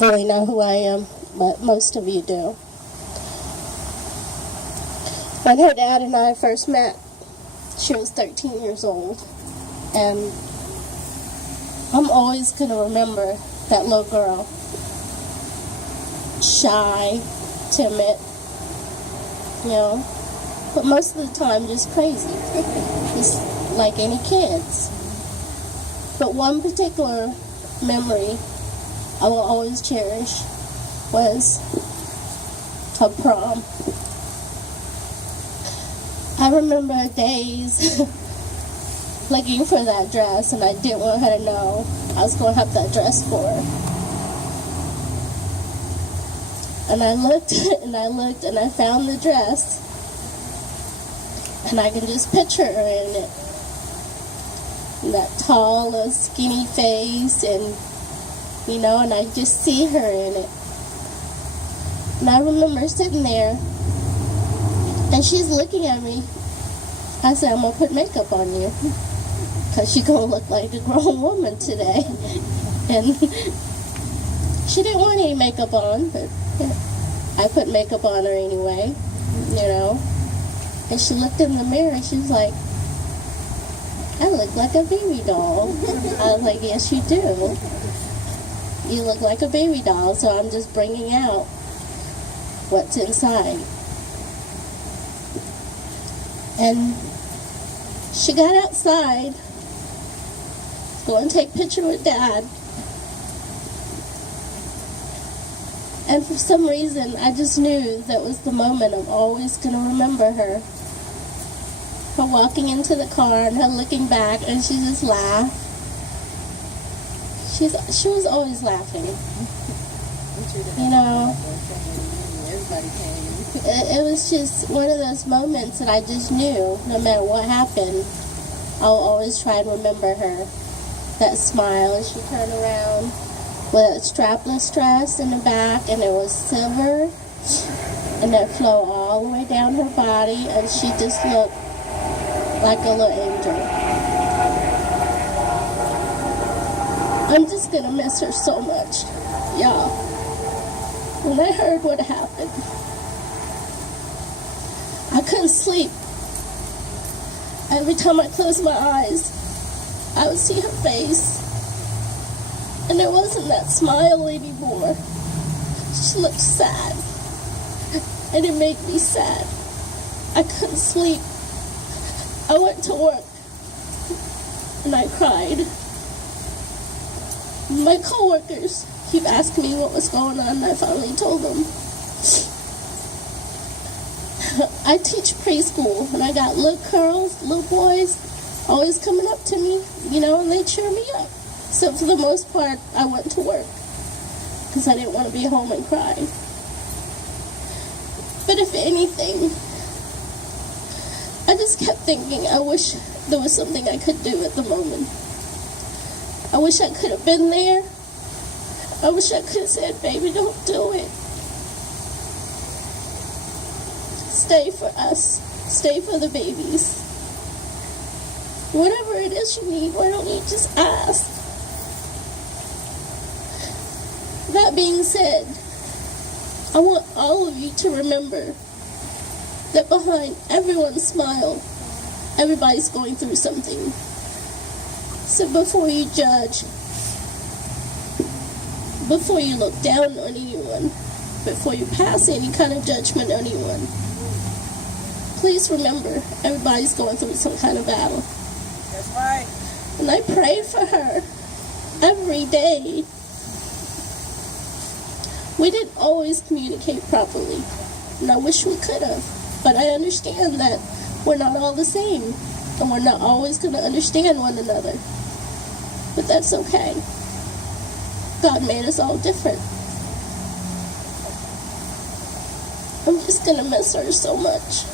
really know who I am, but most of you do. When her dad and I first met, she was 13 years old, and I'm always going to remember that little girl. Shy, timid, but most of the time just crazy, just like any kids. But one particular memory I will always cherish was her prom. I remember days looking for that dress, and I didn't want her to know I was going to have that dress for her. And I looked and I looked and I found the dress, and I can just picture her in it. And that tall, little skinny face, and and I just see her in it. And I remember sitting there, and she's looking at me. I said, I'm going to put makeup on you, because you're going to look like a grown woman today. And she didn't want any makeup on, but I put makeup on her anyway, And she looked in the mirror, and she was like, I look like a baby doll. I was like, yes, you do. You look like a baby doll, so I'm just bringing out what's inside. And she got outside, going to take a picture with Dad. And for some reason, I just knew that was the moment I'm always going to remember her. Her walking into the car and her looking back, and she just laughed. She was always laughing. It was just one of those moments that I just knew, no matter what happened, I'll always try and remember her. That smile as she turned around with a strapless dress in the back, and it was silver, and it flowed all the way down her body, and she just looked like a little angel. I'm just gonna miss her so much, y'all. When I heard what happened, I couldn't sleep. Every time I closed my eyes, I would see her face, and it wasn't that smile anymore. She looked sad, and it made me sad. I couldn't sleep. I went to work, and I cried. My coworkers keep asking me what was going on, and I finally told them. I teach preschool, and I got little girls, little boys, always coming up to me, and they cheer me up. So for the most part, I went to work, because I didn't want to be home and cry. But if anything, I just kept thinking, I wish there was something I could do at the moment. I wish I could have been there. I wish I could have said, baby, don't do it. Stay for us. Stay for the babies. Whatever it is you need, why don't you just ask? That being said, I want all of you to remember that behind everyone's smile, everybody's going through something. So before you judge, before you look down on anyone, before you pass any kind of judgment on anyone, please remember everybody's going through some kind of battle. That's right. And I pray for her every day. We didn't always communicate properly, and I wish we could have. But I understand that we're not all the same, and we're not always going to understand one another. But that's okay. God made us all different. I'm just going to miss her so much.